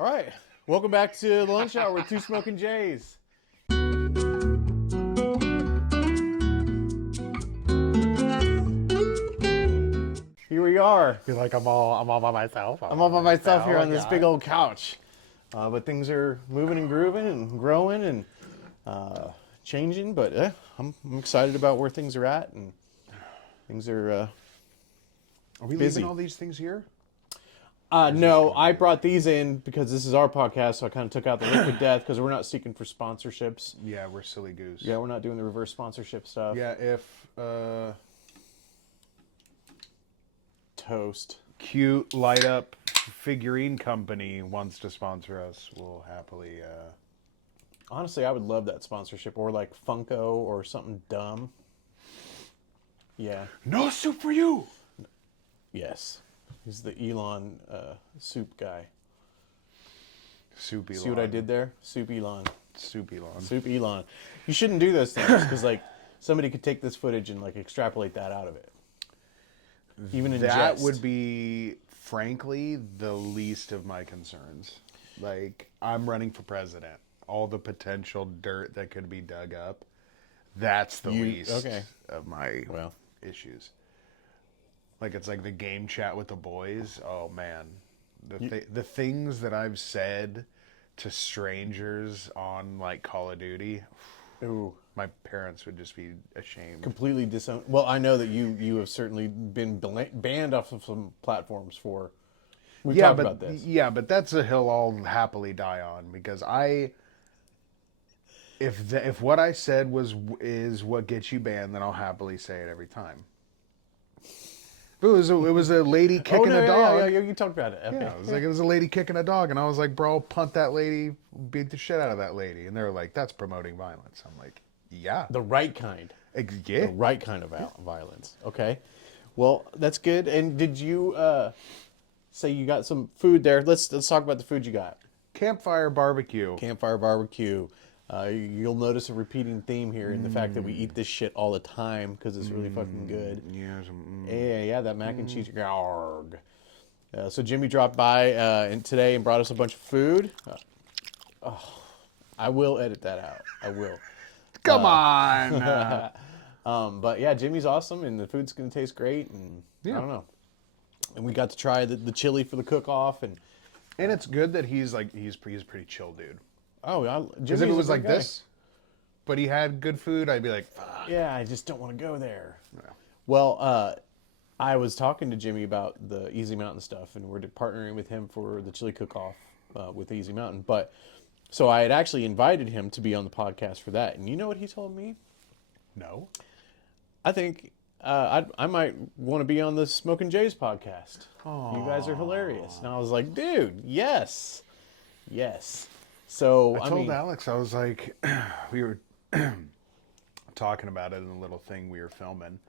All right, welcome back to the lunch hour with two Smokin' Jays. Here we are. Feel like I'm all by myself. I'm all by myself here on this God. big old couch, but things are moving and grooving and growing and changing. But I'm excited about where things are at, and things are. Are we busy. leaving all these things here? No, I brought these in because this is our podcast, so I kind of took out the liquid death because we're not seeking for sponsorships. Yeah, we're silly goose. Yeah, we're not doing the reverse sponsorship stuff. Yeah, if Toast. cute light up figurine company wants to sponsor us, we'll happily. Honestly, I would love that sponsorship, or like Funko or something dumb. Yeah. No soup for you. Yes. He's the Elon soup guy. Soup Elon. See what I did there? Soup Elon. Soup Elon. Soup Elon. You shouldn't do those things because like somebody could take this footage and like extrapolate that out of it. Even in That jest. would be, frankly, the least of my concerns. Like, I'm running for president. All the potential dirt that could be dug up, that's the least of my issues. Like, it's like the game chat with the boys. Oh, man. The things that I've said to strangers on, like, Call of Duty, Ooh. my parents would just be ashamed. Completely disowned. Well, I know that you have certainly been banned off of some platforms for. We've talked about this. Yeah, but that's a hill I'll happily die on because if what I said is what gets you banned, then I'll happily say it every time. It was a lady kicking a dog. Yeah, you talked about it. Okay. Yeah, it was a lady kicking a dog, and I was like, bro, I'll punt that lady, beat the shit out of that lady, and they were like, that's promoting violence. I'm like, yeah, The right kind. yeah. The right kind of violence. Okay. Well, that's good. And did you say you got some food there? Let's talk about the food you got. Campfire barbecue. Campfire barbecue. You'll notice a repeating theme here in the fact that we eat this shit all the time because it's really fucking good. Yeah, that mac and cheese. Garg. So Jimmy dropped by today and brought us a bunch of food. I will edit that out. I will. Come on. But yeah, Jimmy's awesome, and the food's gonna taste great, and I don't know. And we got to try the chili for the cook-off, and it's good that he's a pretty chill dude. Because if it was like this, but he had good food, I'd be like, fuck. Yeah, I just don't want to go there. No. Well, I was talking to Jimmy about the Easy Mountain stuff, and we're partnering with him for the chili cook-off with Easy Mountain. But so I had actually invited him to be on the podcast for that, and you know what he told me? No. I think I might want to be on the Smokin' Jays podcast. Aww. You guys are hilarious. And I was like, dude, yes. So I told Alex, I was like, we were talking about it in the little thing we were filming,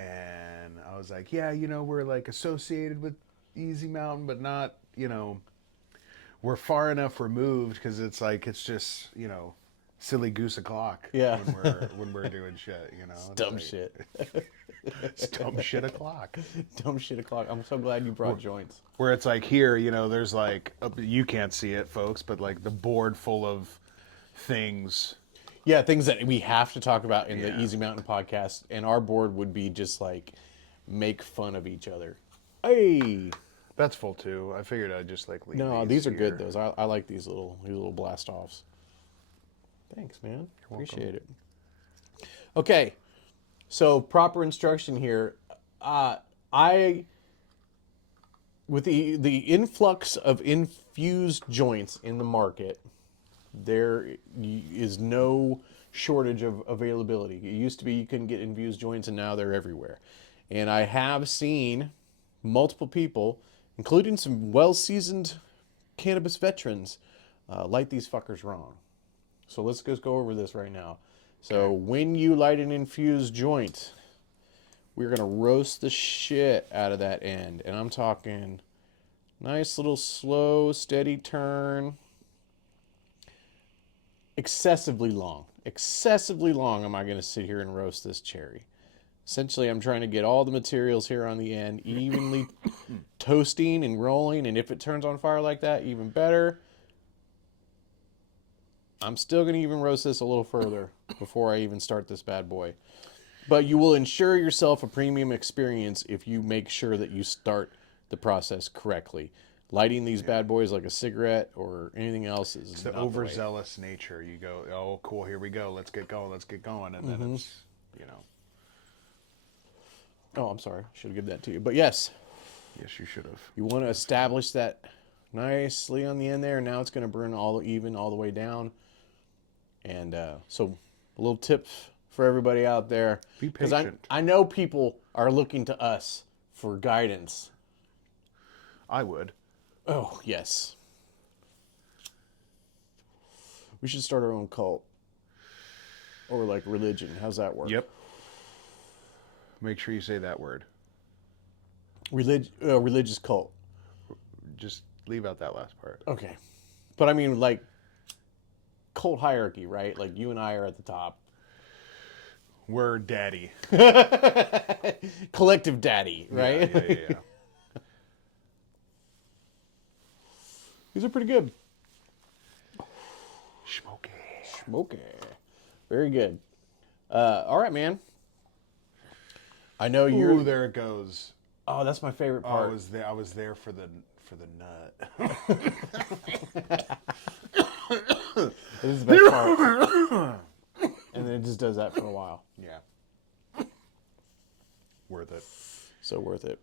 and I was like, yeah, we're like associated with Easy Mountain, but not, we're far enough removed because it's like it's just silly goose o'clock. Yeah. when we're doing shit, It's dumb shit. It's dumb shit o'clock. Dumb shit o'clock. I'm so glad you brought joints. Where it's like here, there's like you can't see it, folks, but like the board full of things. Yeah, things that we have to talk about in the Easy Mountain podcast, and our board would be just like make fun of each other. Hey, that's full too. I figured I'd just like leave. No, these are good. Those I like these little blast offs. Thanks, man. Appreciate it. Okay, so proper instruction here. With the influx of infused joints in the market, there is no shortage of availability. It used to be you couldn't get infused joints, and now they're everywhere. And I have seen multiple people, including some well-seasoned cannabis veterans, light these fuckers wrong. So let's just go over this right now. So when you light an infused joint, we're going to roast the shit out of that end. And I'm talking nice little slow, steady turn. Excessively long am I going to sit here and roast this cherry. Essentially, I'm trying to get all the materials here on the end evenly toasting and rolling. And if it turns on fire like that, even better. I'm still going to even roast this a little further before I even start this bad boy. But you will ensure yourself a premium experience if you make sure that you start the process correctly. Lighting these bad boys like a cigarette or anything else is It's the not the way. overzealous nature. You go, oh, cool, here we go. Let's get going. And then it's, Oh, I'm sorry. Should have given that to you. But yes, Yes, you should have. you want to establish that nicely on the end there. Now it's going to burn all the way down. And so a little tip for everybody out there. Be Because patient. I know people are looking to us for guidance. I would. Oh, yes. We should start our own cult. Or like religion. How's that work? Yep. Make sure you say that word. Religious cult. Just leave out that last part. Okay. But I mean, like, cult hierarchy, right? Like, you and I are at the top. We're daddy. Collective daddy, right? Yeah. These are pretty good. Smoky. Very good. All right, man. I know you're... Ooh, there it goes. Oh, that's my favorite Oh, part. I was there for the nut. This is the best part. And then it just does that for a while. Yeah. Worth it. So worth it.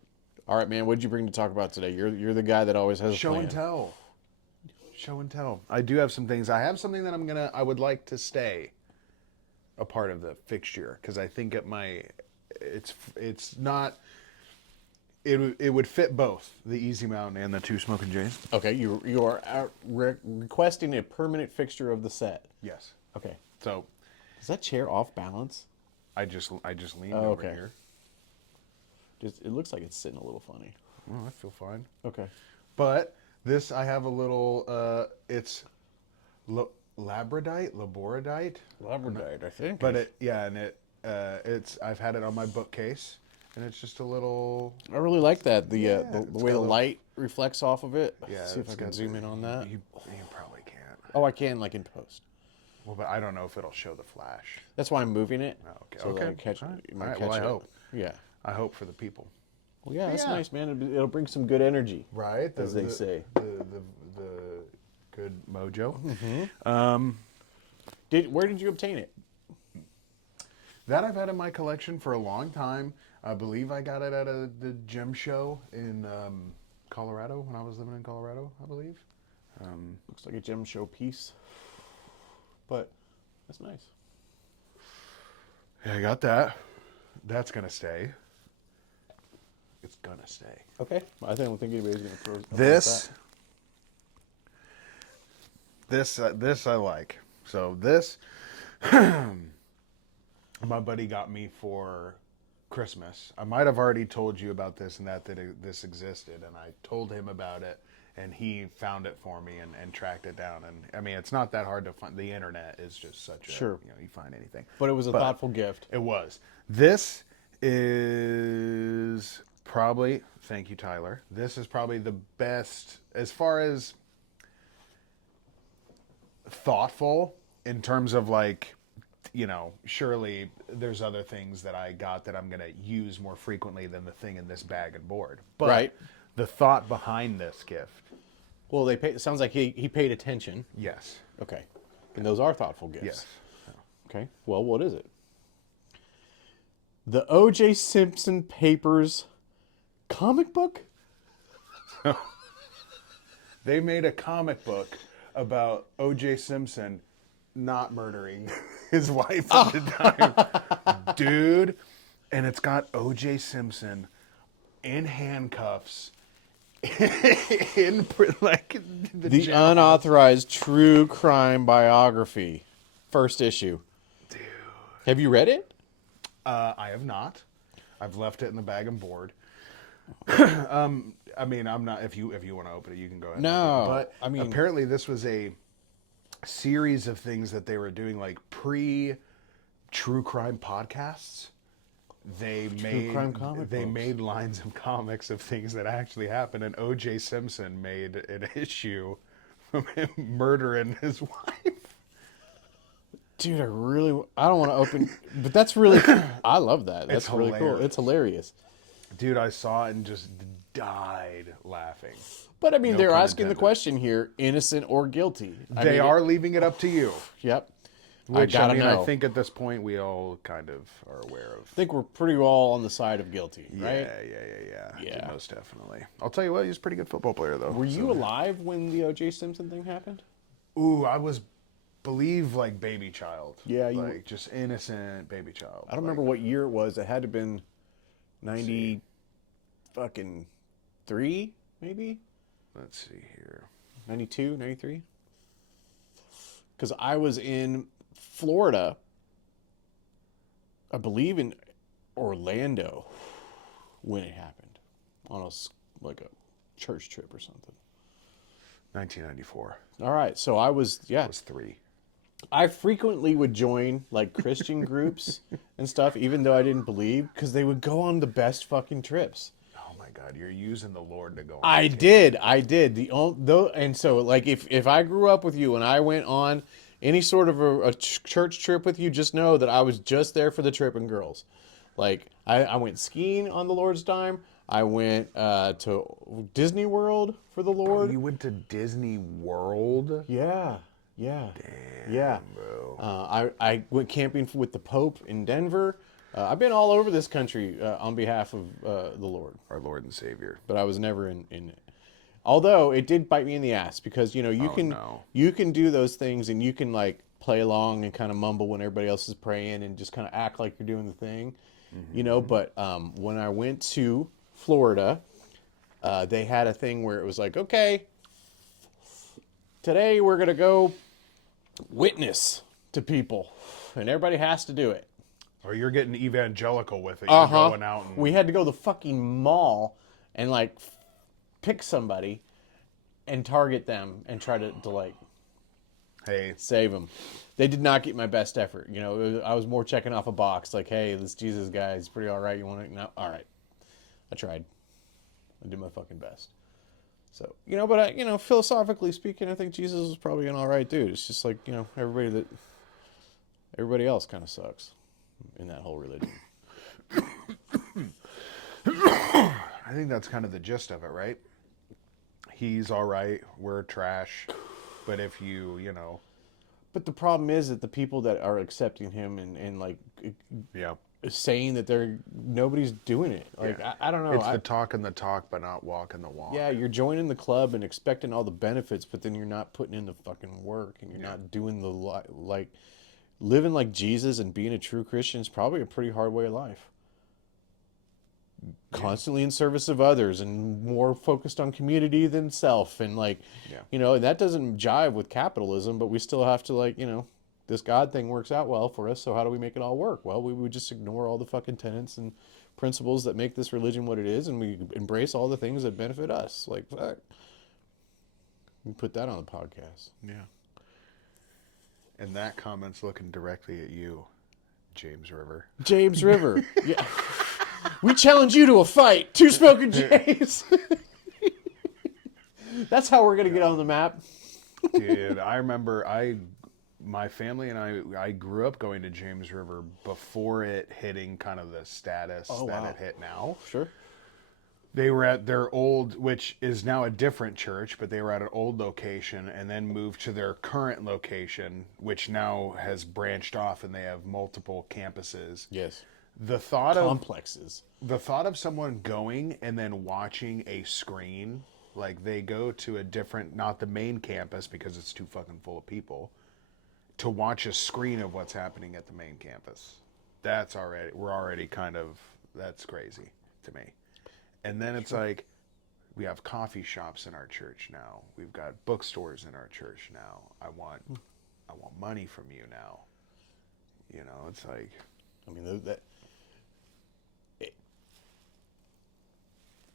All right, man. What'd you bring to talk about today? You're the guy that always has a Show plan. and tell. Show and tell. I do have some things. I have something that I would like to stay a part of the fixture because I think it's not. It would fit both the Easy Mount and the two Smokin' Jays. Okay, you are requesting a permanent fixture of the set. Yes. Okay. So Is that chair off balance? I just leaned Oh, over okay. here. It looks like it's sitting a little funny. Oh, I feel fine. Okay. But this, I have a little. It's labradite. Labradite, I think. But it's. I've had it on my bookcase, and it's just a little. I really like that. The Yeah, the it's way got the a- light reflects off of it. Yeah. See if I it's can got zoom the- in on that. You probably can't. Oh, I can, like in post. Well, but I don't know if it'll show the flash. That's why I'm moving it. Oh, okay. So that Okay. I catch, All right. you might All right, catch well, I it. hope. Yeah. I hope for the people. Well, yeah, that's Yeah. nice, man. It'll bring some good energy. Right. As they say. The good mojo. Where did you obtain it? That I've had in my collection for a long time. I believe I got it at the gem show in Colorado when I was living in Colorado, I believe. Looks like a gem show piece. But that's nice. Yeah, I got that. That's going to stay. It's going to stay. Okay. I don't think anybody's going to throw This I like. So this, my buddy got me for Christmas. I might have already told you about this and that this existed, and I told him about it, and he found it for me and tracked it down. And I mean, it's not that hard to find. The internet is just such a Sure. you find anything. But it was a thoughtful gift. It was. This is probably, thank you, Tyler. This is probably the best as far as thoughtful in terms of like, surely there's other things that I got that I'm going to use more frequently than the thing in this bag and board. But Right. the thought behind this gift, Well, it sounds like he paid attention. yes. Okay. And those are thoughtful gifts. Yes. Okay. Well, what is it? The O.J. Simpson Papers comic book? They made a comic book about O.J. Simpson not murdering his wife at the time. Dude. And it's got O.J. Simpson in handcuffs in like The jail. unauthorized true crime biography. First issue. Dude. Have you read it? I have not. I've left it in the bag and board. I mean, I'm not. If you want to open it, you can go ahead. and No, open it. But I mean- apparently this was a series of things that they were doing, like pre-true crime podcasts. They made lines of comics of things that actually happened, and O.J. Simpson made an issue from him murdering his wife. Dude, I don't want to open, but that's really, I love that. That's It's really cool. hilarious. It's hilarious. Dude, I saw it and just died laughing. But I mean, No they're pun asking the intended. question here, innocent or guilty. I They mean, are leaving it up to you. Yep. Which, I gotta know. I think at this point we all kind of are aware of. I think we're pretty all on the side of guilty, right? Yeah. Most definitely. I'll tell you what, he's a pretty good football player, though. Were you alive when the O.J. Simpson thing happened? Ooh, I was, believe, like baby child. Yeah, like just innocent baby child. I don't remember what year it was. It had to have been 90 fucking 3, maybe? Let's see here. 92, 93? Because I was in Florida, I believe in Orlando, when it happened, on like a church trip or something. 1994. All right, so I was I was 3. I frequently would join like Christian groups and stuff, even though I didn't believe, because they would go on the best fucking trips. Oh my God, you're using the Lord to go on. I did. And so like if I grew up with you and I went on any sort of a church trip with you, just know that I was just there for the tripping girls. Like I went skiing on the Lord's dime. I went to Disney World for the Lord. You went to Disney World? Yeah. Damn, Yeah. bro. I went camping with the Pope in Denver. I've been all over this country on behalf of the Lord. Our Lord and Savior. But I was never in it. Although it did bite me in the ass because you can do those things and you can like play along and kind of mumble when everybody else is praying and just kind of act like you're doing the thing, But when I went to Florida, they had a thing where it was like, okay, today we're gonna go witness to people, and everybody has to do it. Or you're getting evangelical with it. You're going out and... We had to go to the fucking mall and like pick somebody and target them and try to like save them. They did not get my best effort. I was more checking off a box like, hey, this Jesus guy is pretty all right. You want to? No, all right. I tried. I did my fucking best. So, but philosophically speaking, I think Jesus was probably an all right dude. It's just like, everybody else kind of sucks in that whole religion. I think that's kind of the gist of it, right? He's all right. We're trash. But if you. But the problem is that the people that are accepting him and like saying that nobody's doing it. Like, I don't know. It's the talking the talk, but not walking the walk. Yeah, you're joining the club and expecting all the benefits, but then you're not putting in the fucking work and you're not doing the like living like Jesus and being a true Christian is probably a pretty hard way of life. Constantly in service of others and more focused on community than self and and that doesn't jive with capitalism, but we still have to this God thing works out well for us, so how do we make it all work? Well, we would just ignore all the fucking tenets and principles that make this religion what it is, and we embrace all the things that benefit us. Like, fuck. We put that on the podcast. Yeah. And that comment's looking directly at you, James River. James River. Yeah. We challenge you to a fight. 2 Smokin Jays. That's how we're going to get on the map. Dude, I remember my family and I grew up going to James River before it hitting kind of the status it hit now. Sure. They were at their old, which is now a different church, but they were at an old location and then moved to their current location, which now has branched off and they have multiple campuses. Yes. The thought of someone going and then watching a screen, like they go to a different, not the main campus because it's too fucking full of people, to watch a screen of what's happening at the main campus. That's crazy to me. And then it's like, we have coffee shops in our church now. We've got bookstores in our church now. I want money from you now. It's like, I mean,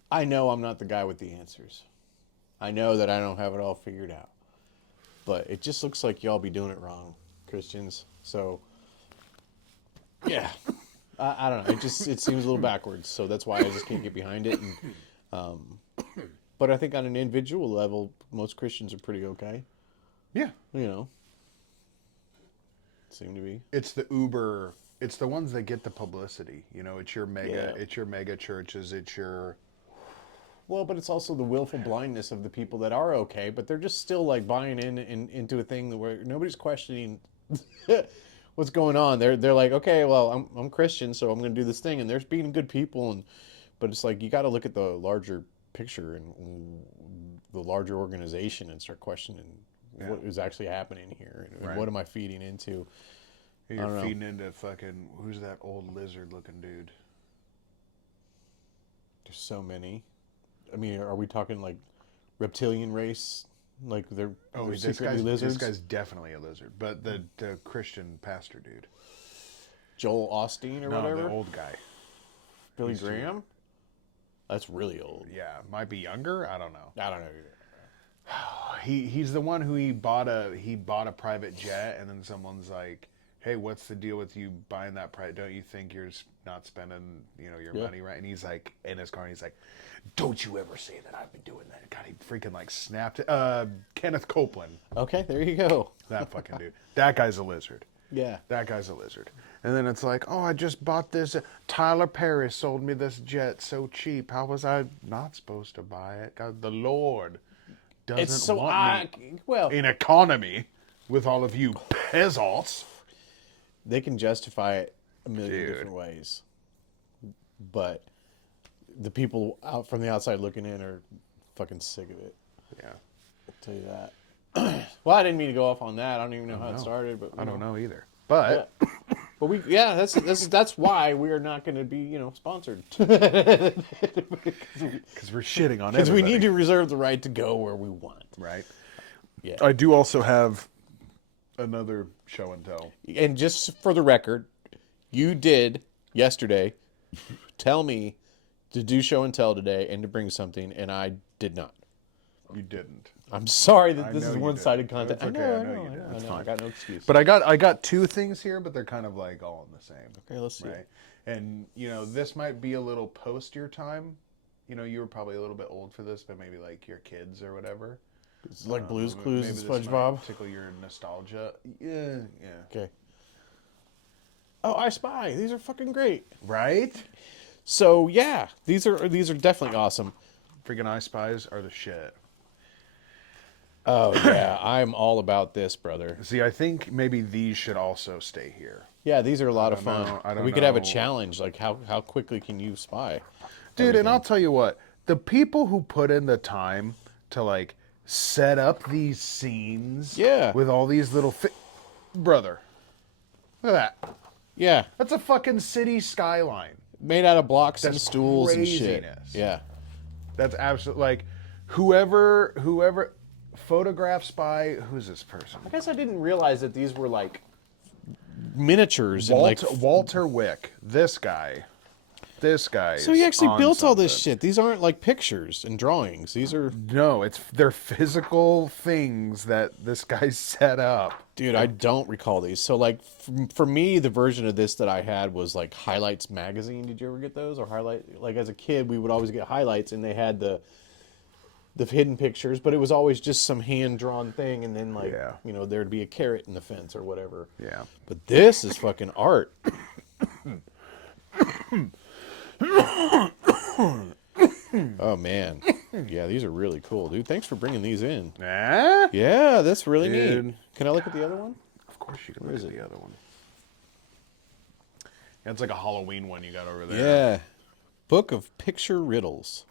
I know I'm not the guy with the answers. I know that I don't have it all figured out. But it just looks like y'all be doing it wrong, Christians. So, yeah. I don't know. It seems a little backwards. So that's why I just can't get behind it. And, but I think on an individual level, most Christians are pretty okay. yeah. seem to be. It's the Uber. It's the ones that get the publicity. You know, it's your mega. Yeah. It's your mega churches. It's your. Well, but it's also the willful blindness of the people that are okay, but they're just still like buying into a thing where nobody's questioning what's going on. They're like, okay, well, I'm Christian, so I'm going to do this thing, and there's being good people, and but it's like you got to look at the larger picture and the larger organization and start questioning what is actually happening here and Right. what am I feeding into. You're feeding into fucking who's that old lizard looking dude? There's so many. I mean, are we talking like reptilian race? Like they're This secretly lizards? This guy's definitely a lizard, but the Christian pastor dude. Joel Osteen or No, whatever? the old guy. Billy he's Graham? That's really old. Yeah, might be younger. I don't know. I don't know either. He's the one who he bought a private jet, and then someone's like, "Hey, what's the deal with you buying that private? Don't you think you're not spending your money right?" And he's like in his car, and he's like, "Don't you ever say that I've been doing that." God, he freaking like snapped it. Kenneth Copeland, Okay, there you go. that fucking dude. That guy's a lizard. Yeah. That guy's a lizard. And then it's like, "Oh, I just bought this. Tyler Perry sold me this jet so cheap. How was I not supposed to buy it? God, the Lord doesn't It's so want me well, in economy with all of you peasants." they can justify it a million Dude. different ways. But the people out from the outside looking in are fucking sick of it. Yeah. I'll tell you that. Well, I didn't mean to go off on that. I don't even know how it started, but I don't know either. But But that's why we are not going to be sponsored because we're shitting on because everybody. we need to reserve the right to go where we want. Right. Yeah. I do also have another show and tell. And just for the record, you did yesterday tell me to do show and tell today and to bring something, and I did not. You didn't. I'm sorry that this know is you one-sided did. content. It's okay. I I know know, you did. I It's know. fine. I got no excuse. But I got two things here, but they're kind of like all in the same. Okay, let's see. Right. And this might be a little post your time. You were probably a little bit old for this, but maybe like your kids or whatever. It's like Blue's Clues and Maybe this SpongeBob. might tickle your nostalgia. Yeah. Okay. Oh, I Spy. These are fucking great. Right? So yeah, these are definitely awesome. Freaking I Spies are the shit. Oh yeah, I'm all about this, brother. See, I think maybe these should also stay here. Yeah, these are a lot of fun. know. I don't We could have a know. challenge, like how quickly can you spy? Dude, and I'll tell you what, the people who put in the time to like set up these scenes Yeah. with all these little brother. Look at that. Yeah, That's a fucking city skyline. made out of blocks and That's stools and shit. craziness. Yeah. That's absolutely like whoever photographs by who's this person? I guess I didn't realize that these were like miniatures and like. Walter Wick. This guy. So he actually on built all this something. shit. These aren't like pictures and drawings. These are. No, they're physical things that this guy set up. Dude, I don't recall these. So like for me, the version of this that I had was like Highlights magazine. Did you ever get those or highlight? Like as a kid, we would always get highlights, and they had the hidden pictures, but it was always just some hand drawn thing, and then like Yeah. there'd be a carrot in the fence or whatever. Yeah. But this is fucking art. Oh man, yeah, these are really cool, dude. Thanks for bringing these in. Ah? Yeah, that's really Dude. neat. Can I look at the other one? Of course you can look at the other one. Yeah, it's like a Halloween one you got over there. Yeah, Book of Picture Riddles.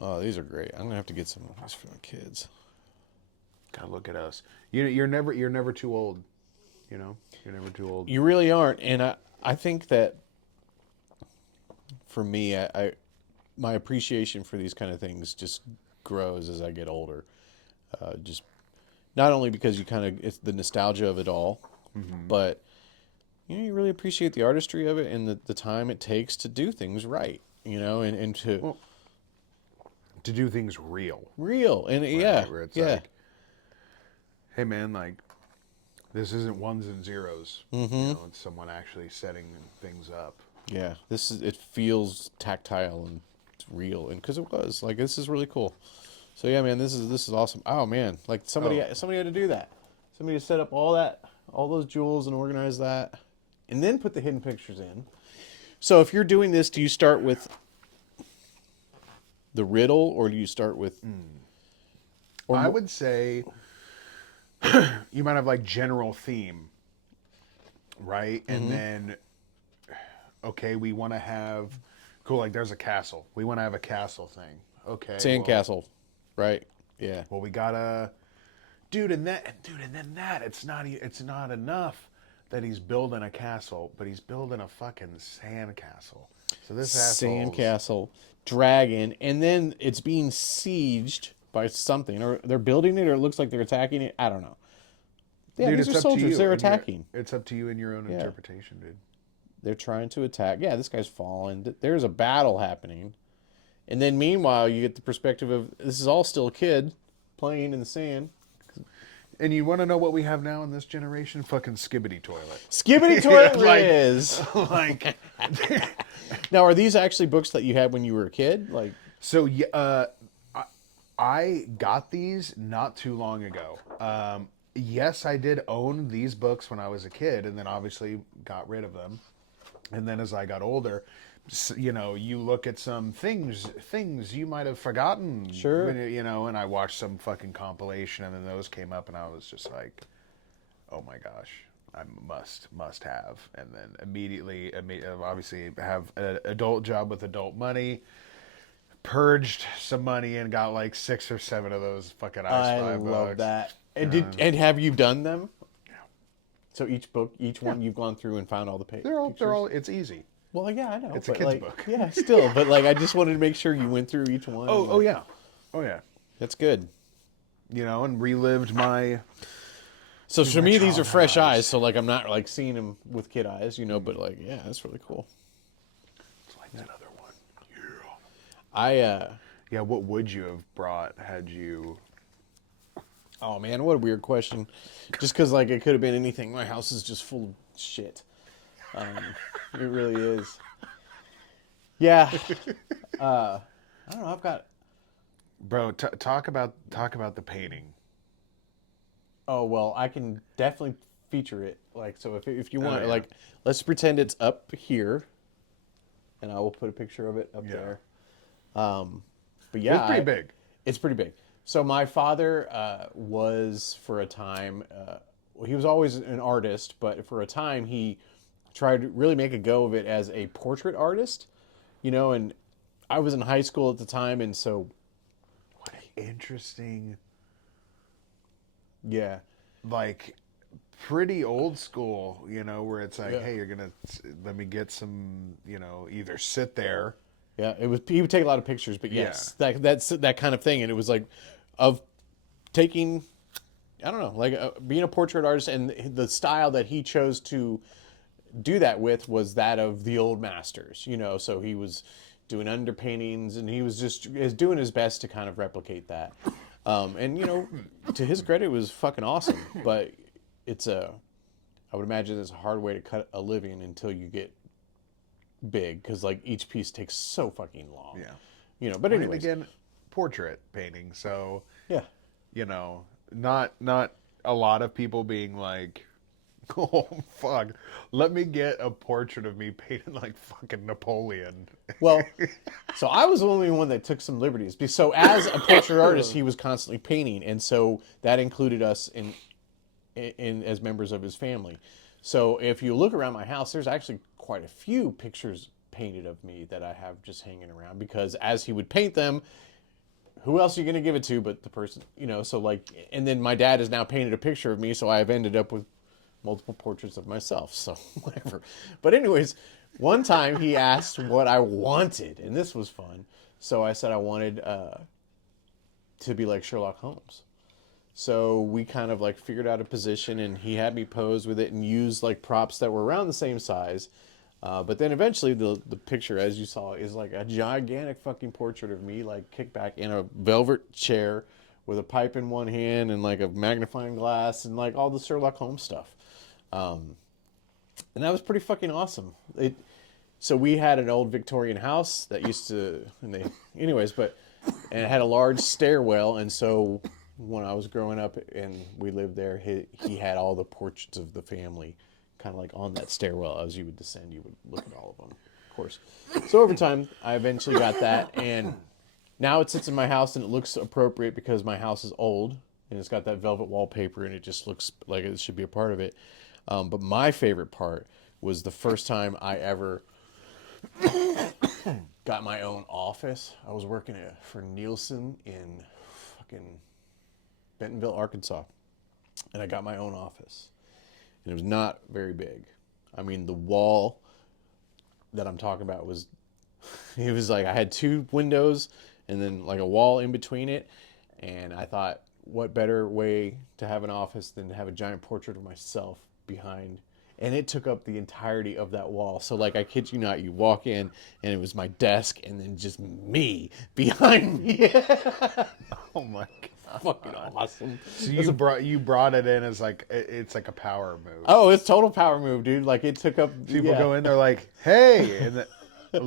Oh, these are great. I'm gonna have to get some of these for my kids. God, look at us. You're never too old. You're never too old. You really aren't, and I think that for me, my appreciation for these kind of things just grows as I get older. Just not only because it's the nostalgia of it all, but you really appreciate the artistry of it and the time it takes to do things right. And to To do things real. and Where it's yeah. like, hey man, like this isn't ones and zeros. It's someone actually setting things up. Yeah, it feels tactile and it's real, and because it was like this is really cool. So yeah, man, this is awesome. Oh man, like somebody had to do that. Somebody set up all all those jewels and organize that, and then put the hidden pictures in. So if you're doing this, do you start with the riddle, or do you start with? Or I would say you might have like general theme, right? And then, okay, we want to have, cool, like there's a castle. We want to have a castle thing. Okay. Sandcastle, right? Yeah. Well, we gotta, and then that, it's not enough that he's building a castle, but he's building a fucking sand castle. So this Sandcastle, dragon, and then it's being sieged by something, or they're building it, or it looks like they're attacking it. I don't know. Yeah, dude, these are soldiers. They're attacking. It's up to you and your own interpretation, dude. They're trying to attack. Yeah, this guy's falling. There's a battle happening. And then meanwhile, you get the perspective of this is all still a kid playing in the sand. And you want to know what we have now in this generation? Fucking skibbity toilet. Skibbity toilet Like- is. Like, Now, are these actually books that you had when you were a kid? Like, so I got these not too long ago. Yes, I did own these books when I was a kid, and then obviously got rid of them. And then as I got older, you look at some things you might have forgotten. Sure. And I watched some fucking compilation, and then those came up, and I was just like, oh my gosh, I must have. And then immediately obviously have an adult job with adult money, purged some money, and got like 6 or 7 of those fucking I Spy love books. that. And have you done them? Yeah. So each one you've gone through and found all the pages. They're all. It's easy. Well, yeah, I know. It's a but kid's book. Yeah, still, but like I just wanted to make sure you went through each one. Oh yeah, oh yeah. That's good. And relived my. So for me, these are fresh eyes. eyes. So like I'm not like seeing them with kid eyes, But like, yeah, that's really cool. It's like that other one. Yeah. Yeah. What would you have brought had you? Oh man, what a weird question. Just because like it could have been anything. My house is just full of shit. It really is. Yeah. I don't know. I've got. Bro, talk about the painting. Oh well, I can definitely feature it. Like so, if you want, yeah. like, let's pretend it's up here, and I will put a picture of it up there. But yeah, It's pretty big. It's pretty big. So my father was for a time. He was always an artist, but for a time he tried to really make a go of it as a portrait artist. And I was in high school at the time, and so. What an interesting. Yeah. Like, pretty old school, where it's like, hey, you're gonna let me get some, either sit there. Yeah, he would take a lot of pictures, but yes, that's that kind of thing, and it was like, of taking, I don't know, like being a portrait artist, and the style that he chose to do that with was that of the old masters, So he was doing underpaintings, and he was just doing his best to kind of replicate that. And to his credit, it was fucking awesome. But I would imagine it's a hard way to cut a living until you get big, because like each piece takes so fucking long. Yeah. But anyway, again, portrait painting. So yeah, not a lot of people being like, oh fuck, let me get a portrait of me painted like fucking Napoleon. Well, so I was the only one that took some liberties. So as a portrait artist, he was constantly painting, and so that included us in as members of his family. So if you look around my house, there's actually quite a few pictures painted of me that I have just hanging around, because as he would paint them, who else are you going to give it to but the person, so like, and then my dad has now painted a picture of me, so I've ended up with multiple portraits of myself, so whatever. But anyways, one time he asked what I wanted, and this was fun. So I said I wanted to be like Sherlock Holmes. So we kind of like figured out a position, and he had me pose with it and use like props that were around the same size. But then eventually the picture, as you saw, is like a gigantic fucking portrait of me, like kicked back in a velvet chair with a pipe in one hand and like a magnifying glass and like all the Sherlock Holmes stuff. And that was pretty fucking awesome. So we had an old Victorian house that used to, and it had a large stairwell, and so when I was growing up and we lived there, he had all the portraits of the family kind of like on that stairwell. As you would descend, you would look at all of them, of course. So over time, I eventually got that, and now it sits in my house and it looks appropriate because my house is old and it's got that velvet wallpaper and it just looks like it should be a part of it. But my favorite part was the first time I ever got my own office. I was working for Nielsen in fucking Bentonville, Arkansas, and I got my own office. And it was not very big. I mean, the wall that I'm talking about was, it was like I had 2 windows and then like a wall in between it. And I thought, what better way to have an office than to have a giant portrait of myself behind, and it took up the entirety of that wall. So like, I kid you not, you walk in and it was my desk and then just me behind me. Oh my god, fucking awesome. So you brought it in as like it's like a power move. Oh, it's total power move, dude. Like it took up. People go in, they're like, "Hey," and then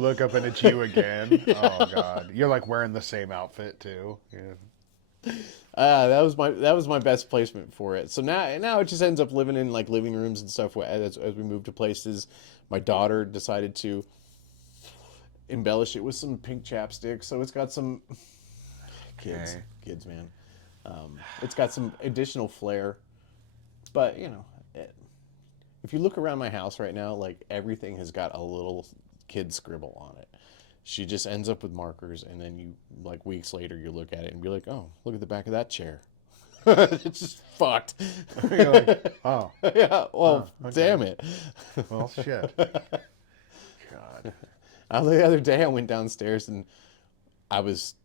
look up and it's you again. Yeah. Oh god, you're like wearing the same outfit too. Yeah. That was my best placement for it. So now it just ends up living in like living rooms and stuff as we move to places. My daughter decided to embellish it with some pink chapstick, so it's got some kids, man. It's got some additional flair, but you know, if you look around my house right now, like everything has got a little kid scribble on it. She just ends up with markers, and then you, like weeks later, you look at it and be like, "Oh, look at the back of that chair." It's just fucked. You're like, "Oh, yeah." Well, okay. Damn it. Well, shit. God. The other day, I went downstairs and I was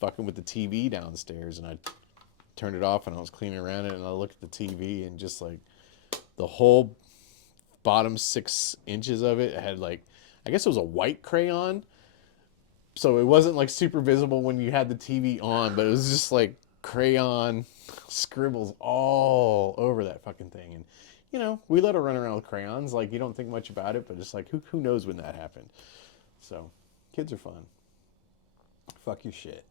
fucking with the TV downstairs, and I turned it off, and I was cleaning around it, and I looked at the TV, and just like the whole bottom 6 inches of it had like, I guess it was a white crayon. So it wasn't like super visible when you had the TV on, but it was just like crayon scribbles all over that fucking thing. And, you know, we let her run around with crayons. Like, you don't think much about it, but it's like, who knows when that happened. So, kids are fun. Fuck your shit.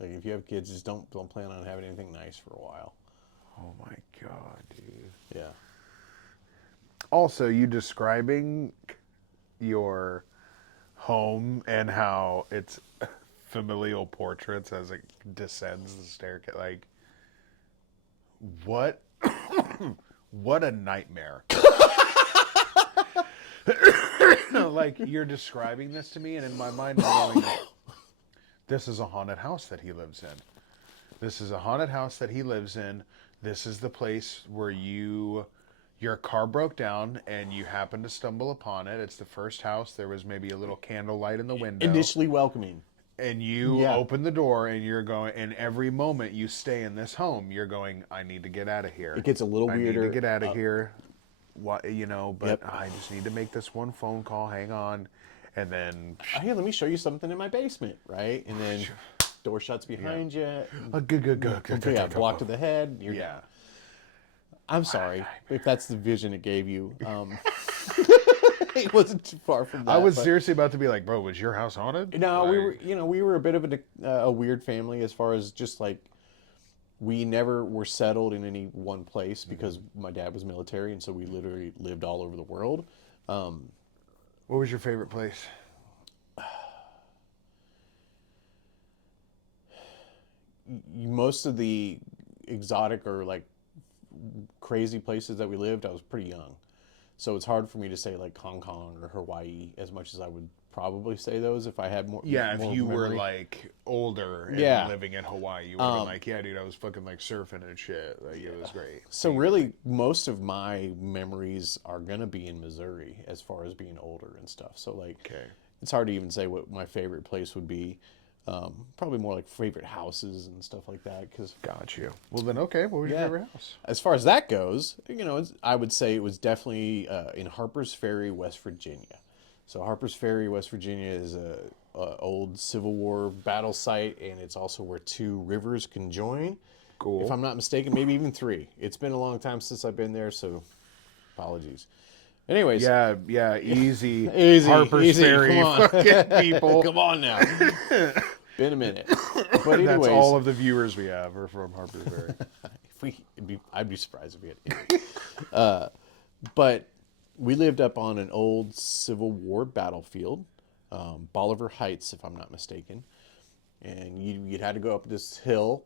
Like, if you have kids, just don't plan on having anything nice for a while. Oh my god, dude. Yeah. Also, you describing your home and how it's familial portraits as it descends the staircase, like what what a nightmare. Like, you're describing this to me, and in my mind I'm going, this is a haunted house that he lives in. This is a haunted house that he lives in. This is the place where your car broke down and you happened to stumble upon it. It's the first house. There was maybe a little candlelight in the window. Initially welcoming. And you open the door and you're going, and every moment you stay in this home, you're going, I need to get out of here. It gets a little weirder. I need to get out of here. What, you know, but I just need to make this one phone call. Hang on. And then, hey, let me show you something in my basement, right? And then door shuts behind you. Yeah, block to the head. You're down. I'm sorry if that's the vision it gave you. It wasn't too far from that. I was seriously about to be like, bro, was your house haunted? No, like, we were a bit of a weird family as far as just like, we never were settled in any one place because my dad was military, and so we literally lived all over the world. What was your favorite place? Most of the exotic or like crazy places that we lived, I was pretty young. So it's hard for me to say like Hong Kong or Hawaii as much as I would probably say those if I had more. Yeah, more if you memory. were like older and living in Hawaii, you would have been like, yeah, dude, I was fucking like surfing and shit. Like, it was great. So really, most of my memories are gonna be in Missouri as far as being older and stuff. So like, it's hard to even say what my favorite place would be. Probably more like favorite houses and stuff like that. Cause, got you. Well then, okay. What was your favorite house? As far as that goes, you know, I would say it was definitely in Harpers Ferry, West Virginia. So Harpers Ferry, West Virginia is a old Civil War battle site, and it's also where 2 rivers can join. Cool. If I'm not mistaken, maybe even 3. It's been a long time since I've been there, so apologies. Anyways. Yeah, easy. Easy. Harper's Ferry, come on. fucking people. Come on now. Been a minute. But That's anyways, all of the viewers we have are from Harper's Ferry. I'd be surprised if we had any. But we lived up on an old Civil War battlefield, Bolivar Heights, if I'm not mistaken. And you'd had to go up this hill,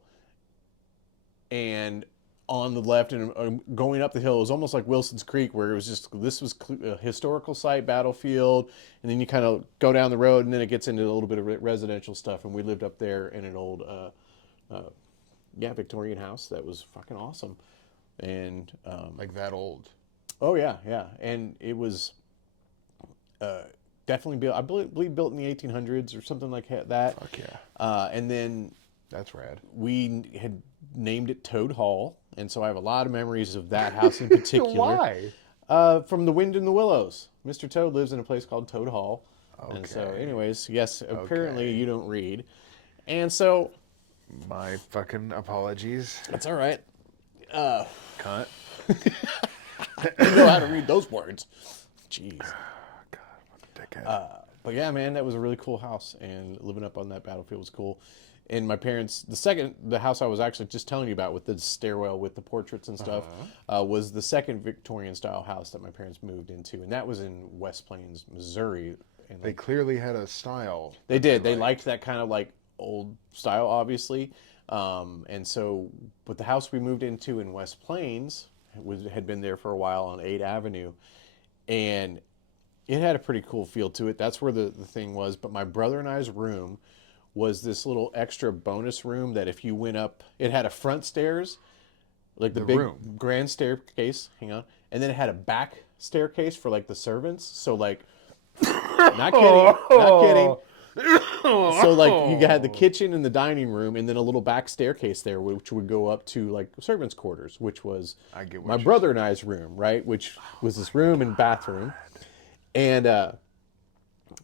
and on the left and going up the hill, it was almost like Wilson's Creek, where it was just, this was a historical site, battlefield, and then you kind of go down the road, and then it gets into a little bit of residential stuff. And we lived up there in an old, Victorian house that was fucking awesome. And Like that old. oh yeah, yeah, and it was definitely built. I believe built in the 1800s or something like that. Fuck yeah. And then That's rad. we had named it Toad Hall, and so I have a lot of memories of that house in particular. Why? From The Wind in the Willows. Mr. Toad lives in a place called Toad Hall. Okay. And so, anyways, yes, apparently you don't read. And so... My fucking apologies. That's all right. Cunt. You know how to read those words. Jeez. God, what a dickhead. But yeah, man, that was a really cool house, and living up on that battlefield was cool. And my parents, the house I was actually just telling you about with the stairwell with the portraits and stuff, was the second Victorian style house that my parents moved into, and that was in West Plains, Missouri. And they clearly had a style. They did. They liked that kind of like old style, obviously. And so, but the house we moved into in West Plains had been there for a while on 8th Avenue, and it had a pretty cool feel to it. That's where the thing was. But my brother and I's room was this little extra bonus room that if you went up, it had a front stairs, like the big grand staircase, hang on, and then it had a back staircase for like the servants. So like, not kidding. So like you had the kitchen and the dining room, and then a little back staircase there, which would go up to like servants' quarters, which was my brother and I's room, right? Which was this room and bathroom, and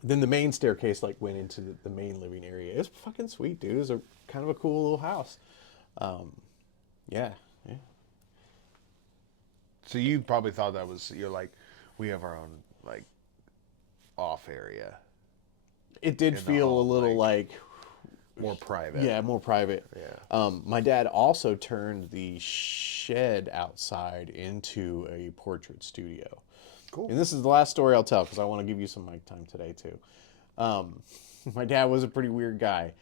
then the main staircase like went into the main living area. It was fucking sweet, dude. It was a kind of a cool little house. Yeah. So you probably thought that was, you're like, we have our own like off area. It did feel a little like more private. Yeah, more private. Yeah. My dad also turned the shed outside into a portrait studio. Cool. And this is the last story I'll tell because I want to give you some mic time today too. My dad was a pretty weird guy,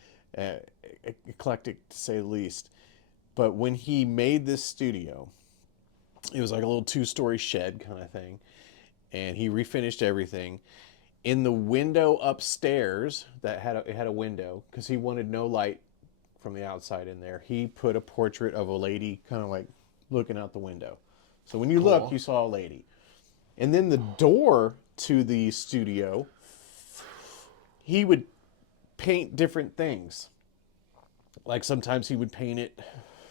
eclectic to say the least. But when he made this studio, it was like a little 2-story shed kind of thing, and he refinished everything. In the window upstairs that had a window, because he wanted no light from the outside in there, he put a portrait of a lady kind of like looking out the window. So when you looked, you saw a lady. And then the door to the studio, he would paint different things. Like sometimes he would paint it,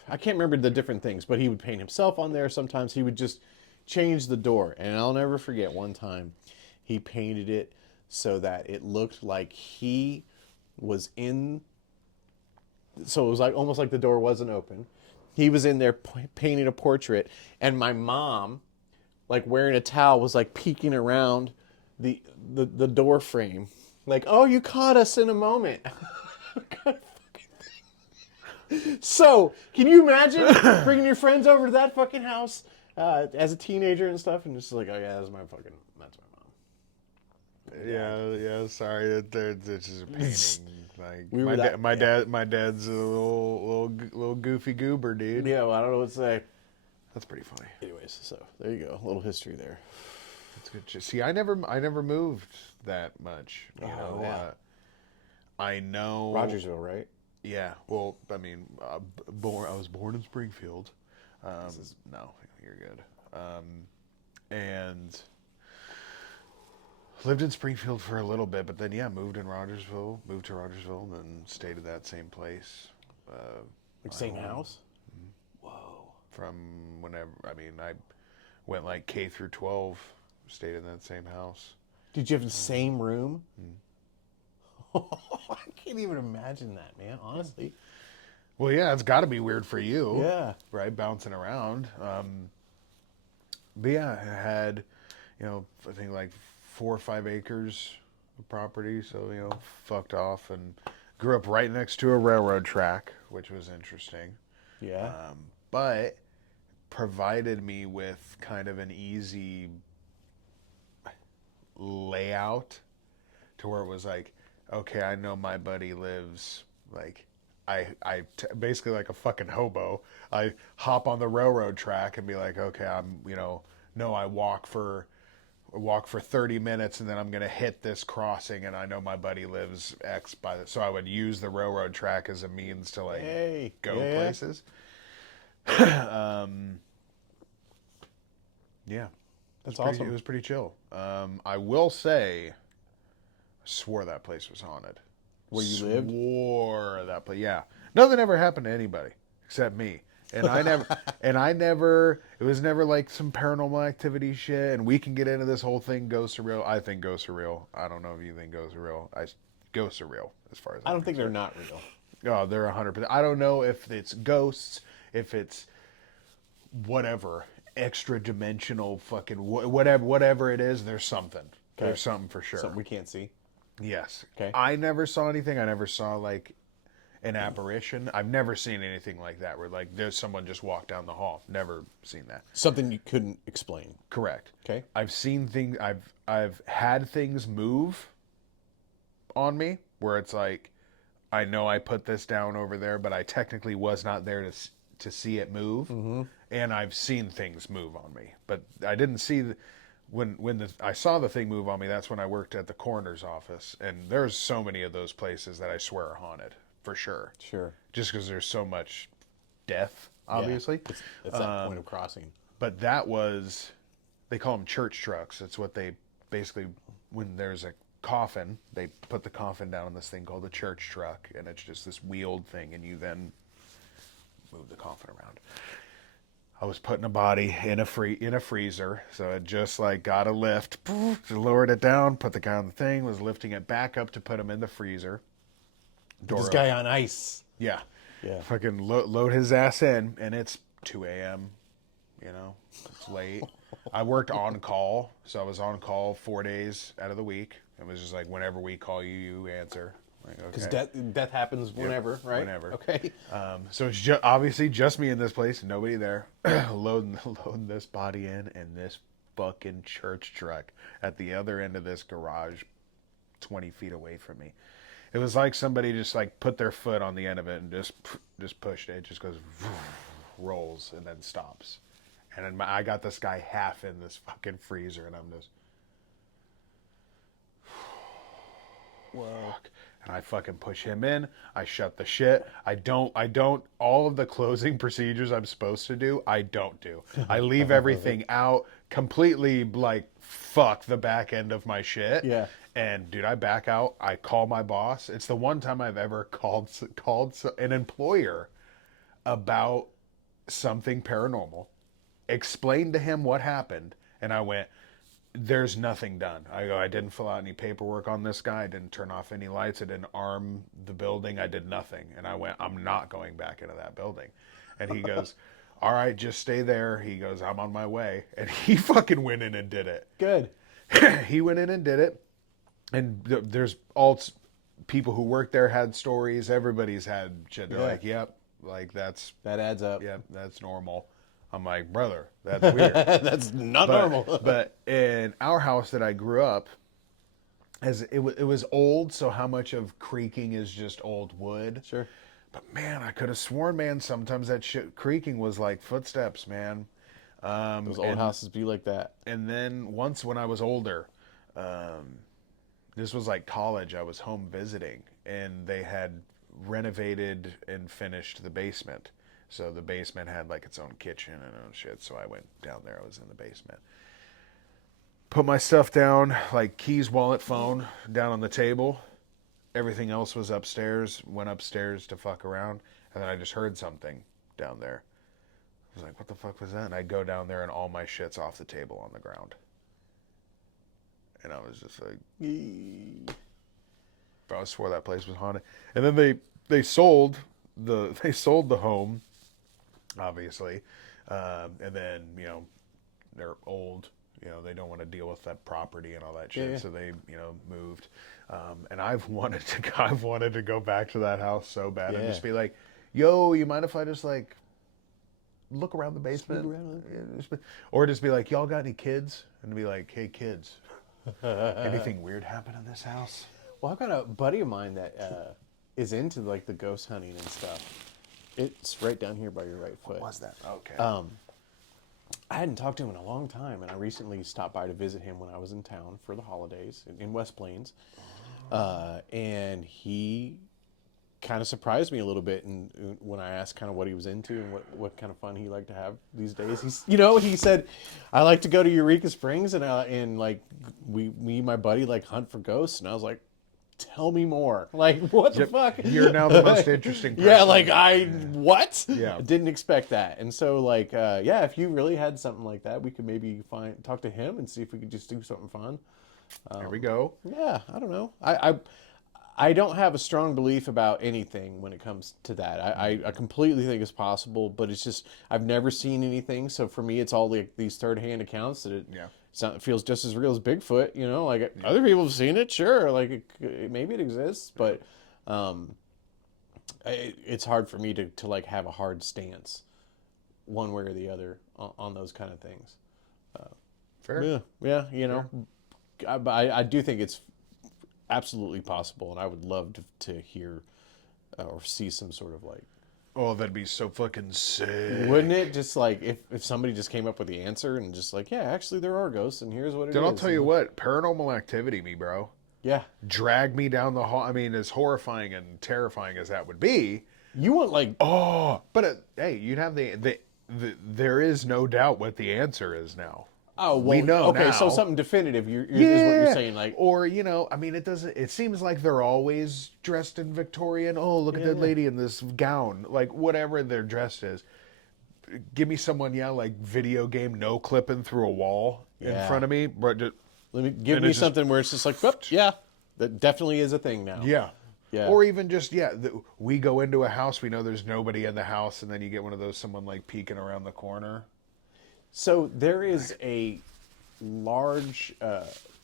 I can't remember the different things, but he would paint himself on there. Sometimes he would just change the door. And I'll never forget one time he painted it so that it looked like he was in, so it was like almost like the door wasn't open. He was in there painting a portrait, and my mom, like wearing a towel, was like peeking around the door frame, like, "Oh, you caught us in a moment." So, can you imagine bringing your friends over to that fucking house as a teenager and stuff, and just like, "Oh yeah, that's my mom." Yeah. Sorry, this is a painting. Like my dad's a little goofy goober, dude. Yeah, well, I don't know what to say. That's pretty funny. Anyways, so there you go, a little history there. That's good. See, I never moved that much. You know, yeah. I know Rogersville, right? Yeah. Well, I mean, I was born in Springfield. No, you're good. And lived in Springfield for a little bit, but then moved to Rogersville, and then stayed at that same place. Like same house? Mm-hmm. Whoa. From whenever, I mean, I went like K through 12, stayed in that same house. Did you have the same room? I can't even imagine that, man, honestly. Well, yeah, it's got to be weird for you. Yeah. Right, bouncing around. But yeah, I had, I think like 4 or 5 acres of property, so, fucked off and Grew up right next to a railroad track, which was interesting. Yeah. But provided me with kind of an easy layout to where it was like, okay, I know my buddy lives like basically like a fucking hobo. I hop on the railroad track and be like, okay, I'm, no, I walk for 30 minutes and then I'm going to hit this crossing and I know my buddy lives X by the, so I would use the railroad track as a means to like Hey. go Yeah. places. Yeah. That's awesome. It was pretty chill. I will say, I swore that place was haunted. Where you lived? Swore that place. Yeah, nothing ever happened to anybody except me. And I never. It was never like some paranormal activity shit. And we can get into this whole thing. Ghosts are real. I think ghosts are real. I don't know if you think ghosts are real. Ghosts are real as far as I don't think they're not real. Oh, they're 100%. I don't know if it's ghosts, if it's whatever extra dimensional fucking whatever it is. There's something. Okay. There's something for sure. Something we can't see. Yes. Okay. I never saw anything. I never saw like an apparition. I've never seen anything like that where like there's someone just walked down the hall. Never seen that. Something you couldn't explain. Correct. Okay. I've seen things. I've had things move on me where it's like I know I put this down over there, but I technically was not there to see it move. Mm-hmm. And I've seen things move on me, but I didn't see when I saw the thing move on me. That's when I worked at the coroner's office, and there's so many of those places that I swear are haunted for sure. Sure. Just because there's so much death, obviously. Yeah, it's that point of crossing. But that was, they call them church trucks. It's what they basically, when there's a coffin, they put the coffin down on this thing called a church truck, and it's just this wheeled thing, and you then move the coffin around. I was putting a body in a freezer, so it just like got a lift, lowered it down, put the guy on the thing, was lifting it back up to put him in the freezer. This guy on ice. Yeah. Yeah. Fucking load his ass in, and it's 2 a.m. It's late. I worked on call, so I was on call 4 days out of the week. It was just like whenever we call you, you answer. Because death happens whenever, right? Whenever. Okay. So it's obviously just me in this place, nobody there. loading this body in this fucking church truck at the other end of this garage, 20 feet away from me. It was like somebody just like put their foot on the end of it and just pushed it. It just goes, rolls, and then stops. And then I got this guy half in this fucking freezer, and I'm just, fuck. And I fucking push him in. I shut the shit. I don't, all of the closing procedures I'm supposed to do, I don't do. I leave everything out completely, like, fuck the back end of my shit. Yeah. And, dude, I back out. I call my boss. It's the one time I've ever called an employer about something paranormal, explained to him what happened, and I went, there's nothing done. I go, I didn't fill out any paperwork on this guy. I didn't turn off any lights. I didn't arm the building. I did nothing. And I went, I'm not going back into that building. And he goes, all right, just stay there. He goes, I'm on my way. And he fucking went in and did it. Good. He went in and did it. And there's all people who worked there had stories. Everybody's had shit. They're like, yep, like that adds up. Yep, that's normal. I'm like, brother, that's weird. That's not normal. But in our house that I grew up, as it was old, so how much of creaking is just old wood? Sure. But man, I could have sworn, man, sometimes that shit creaking was like footsteps, man. Those old houses be like that. And then once when I was older, this was like college, I was home visiting, and they had renovated and finished the basement. So the basement had like its own kitchen and own shit. So I went down there. I was in the basement. Put my stuff down, like keys, wallet, phone, down on the table. Everything else was upstairs. Went upstairs to fuck around. And then I just heard something down there. I was like, what the fuck was that? And I go down there and all my shit's off the table on the ground. And I was just like, I swore that place was haunted. And then they sold the home, obviously, and then they're old they don't want to deal with that property and all that shit. Yeah. So they, moved. And I've wanted to go back to that house so bad and Yeah. just be like, yo, you mind if I just like look around the basement? Or just be like, y'all got any kids? And be like, hey, kids, anything weird happen in this house? Well, I've got a buddy of mine that is into like the ghost hunting and stuff. It's right down here by your right foot. What was that? Okay. I hadn't talked to him in a long time, and I recently stopped by to visit him when I was in town for the holidays in West Plains. And he kind of surprised me a little bit, and when I asked kind of what he was into and what kind of fun he liked to have these days, he said, I like to go to Eureka Springs and like me and my buddy like hunt for ghosts, and I was like, tell me more. Like, what the fuck? You're now the most interesting person. Yeah, like what? Yeah. I didn't expect that. And so like, yeah, if you really had something like that, we could maybe talk to him and see if we could just do something fun. There we go. Yeah, I don't know. I don't have a strong belief about anything when it comes to that. I completely think it's possible, but it's just I've never seen anything. So for me, it's all like these third-hand accounts that it feels just as real as Bigfoot. Like other people have seen it, sure. Like maybe it exists, but it's hard for me to like have a hard stance, one way or the other, on those kind of things. Fair. Yeah. I do think it's absolutely possible, and I would love to hear or see some sort of like. Oh, that'd be so fucking sick. Wouldn't it? Just like if somebody just came up with the answer and just like, yeah, actually there are ghosts, and here's what it is. Then I'll tell you what, Paranormal Activity me, bro. Yeah. Drag me down the hall. I mean, as horrifying and terrifying as that would be. You want like. Oh, but hey, you'd have there is no doubt what the answer is now. Oh, well, we know okay, now. so something definitive is what you're saying. Like, or, I mean, it seems like they're always dressed in Victorian. Oh, look at that lady in this gown. Like, whatever their dress is. Give me someone, like video game no clipping through a wall in front of me. But give me something where it's just like, whoop, yeah, that definitely is a thing now. Yeah. Yeah. Or even just, we go into a house, we know there's nobody in the house, and then you get one of those, someone like peeking around the corner. So there is a large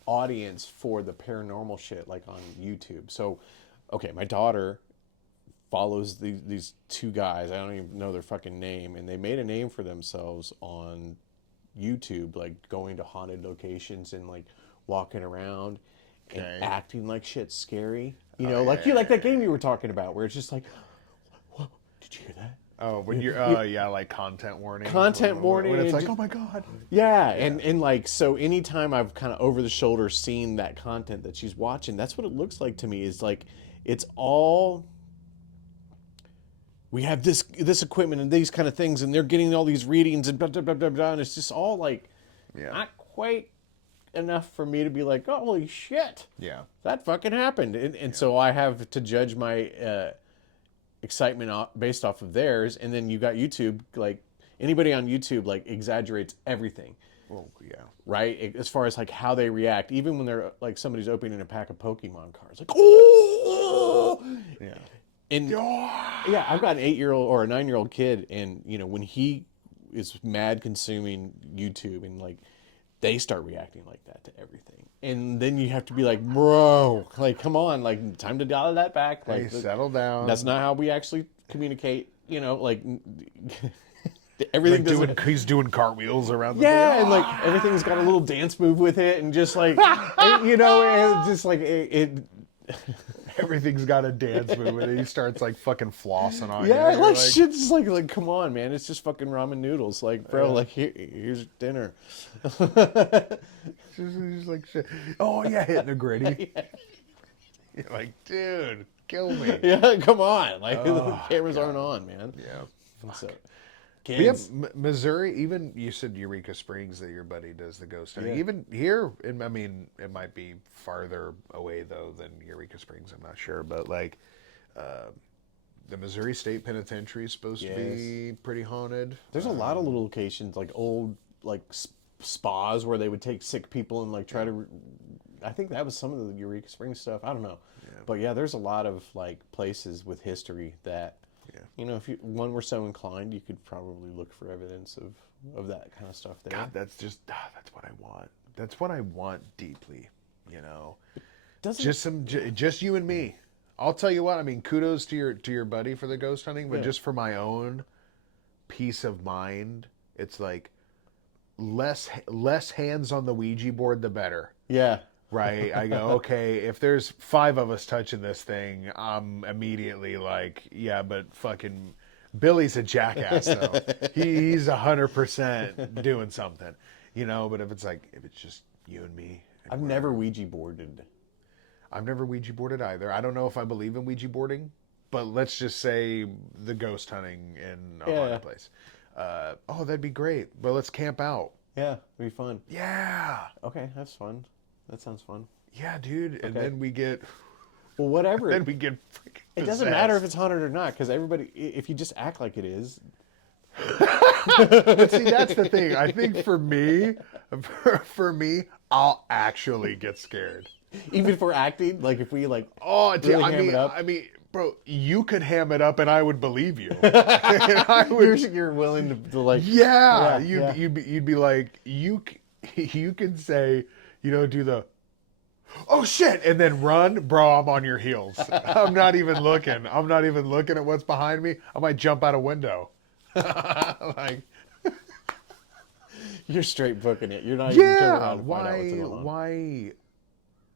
audience for the paranormal shit, like on YouTube. So, okay, my daughter follows these two guys. I don't even know their fucking name, and they made a name for themselves on YouTube, like going to haunted locations and like walking around and acting like shit's scary. Like that game you were talking about, where it's just like, whoa, did you hear that? Oh, when you're, like content warning. Content warning. When it's like, oh my God. Yeah, and like, so anytime I've kind of over the shoulder seen that content that she's watching, that's what it looks like to me, is like, it's all, we have this equipment and these kind of things, and they're getting all these readings and blah, blah, blah, blah, blah, and it's just all like, not quite enough for me to be like, holy shit. Yeah. That fucking happened. And so I have to judge my excitement based off of theirs, and then you got YouTube, like anybody on YouTube like exaggerates everything. Well, yeah. Right? As far as like how they react, even when they're like somebody's opening a pack of Pokemon cards, like, oh yeah. And yeah, I've got an 8-year-old or a 9-year-old kid, and when he is mad consuming YouTube, and like they start reacting like that to everything. And then you have to be like, bro, like, come on, like, time to dial that back. Like, hey, settle down. That's not how we actually communicate, like, everything like he's doing cartwheels around the and like, everything's got a little dance move with it, and just like, and just like, it everything's got a dance move with it. He starts like fuking flossing on you. Yeah, like shit's just like, come on, man. It's just fucking ramen noodles. Like, bro, like, here's dinner. Just like shit. Oh yeah, hitting a gritty. You're like, dude, kill me. Yeah, come on. Like, the cameras aren't on, man. Yeah. So, kids. Missouri, even you said Eureka Springs that your buddy does the ghost hunting. Even here, I mean, it might be farther away though than Eureka Springs. I'm not sure, but like, the Missouri State Penitentiary is supposed to be pretty haunted. There's a lot of little locations, like old, like spas where they would take sick people and like try to. I think that was some of the Eureka Springs stuff. I don't know, but yeah, there's a lot of like places with history that Yeah. You know, if you one were so inclined, you could probably look for evidence of that kind of stuff there. God, that's what I want. That's what I want deeply. You know, Doesn't just you and me. I'll tell you what. I mean, kudos to your buddy for the ghost hunting, but Yeah. just for my own peace of mind, it's like less hands on the Ouija board, the better. Yeah. Right? I go, okay, if there's 5 of us touching this thing, I'm immediately like, yeah, but fucking Billy's a jackass though. He's 100% doing something, you know. But if it's just you and me, and I've never Ouija boarded. I've never Ouija boarded either. I don't know if I believe in Ouija boarding, but let's just say the ghost hunting in a haunted place. Oh, that'd be great. But let's camp out. Yeah, it'd be fun. Yeah. Okay, that's fun. That sounds fun. Yeah, dude. And then we get. Well, whatever. Then we get freaking It doesn't matter if it's haunted or not, because everybody, if you just act like it is. But see, that's the thing. I think for me, I'll actually get scared. Even if we're acting, like if we like, Oh, really ham it up. I mean, bro, you could ham it up, and I would believe you. You're willing to like. Yeah, Yeah, you'd be like you can say, you know, do the oh shit, and then run, bro. I'm on your heels. I'm not even looking. I'm not even looking at what's behind me. I might jump out a window. Like, You're straight booking it. You're not even turning around to find out what's going on.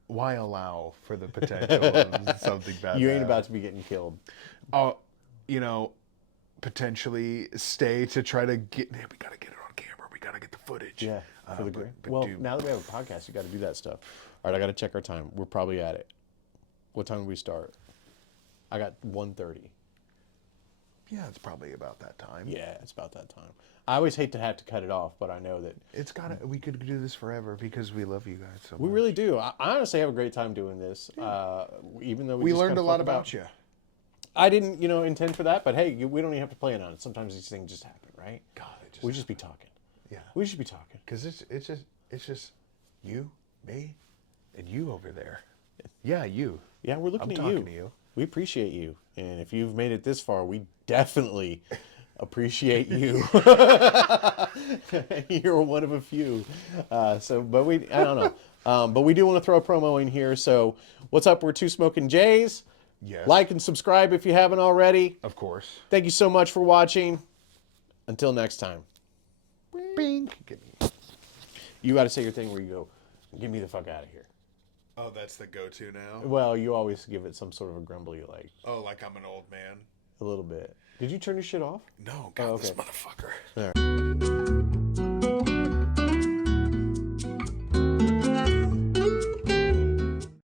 Why allow for the potential of something bad? You ain't about to be getting killed. Oh, you know, potentially stay to try to get. Man, we gotta get it on camera. We gotta get the footage. Yeah. For the but well, dude, now that we have a podcast, you got to do that stuff. All right, I got to check our time. We're probably at it. What time do we start? I got 1:30. yeah, it's probably about that time. Yeah, it's about that time. I always hate to have to cut it off, but I know that It's gotta. We could do this forever because we love you guys so much. we really do. I honestly have a great time doing this. Even though we just learned kinda a lot fuck about you. I didn't, intend for that, but hey, we don't even have to plan on it. Sometimes these things just happen, right? God, We just be talking. yeah. We should be talking. Because it's just you, me, and you over there. Yeah, you. Yeah, we're looking I'm at talking to you. We appreciate you. And if you've made it this far, we definitely appreciate you. You're one of a few. I don't know. But we do want to throw a promo in here. So what's up? We're two Smokin' Jays. Yes. Like and subscribe if you haven't already. Of course. Thank you so much for watching. Until next time. Bing. You got to say your thing where you go, get me the fuck out of here. Oh, that's the go-to now? Well, you always give it some sort of a grumbly, like Oh, like I'm an old man? a little bit. Did you turn your shit off? No, God, Oh, okay. this motherfucker.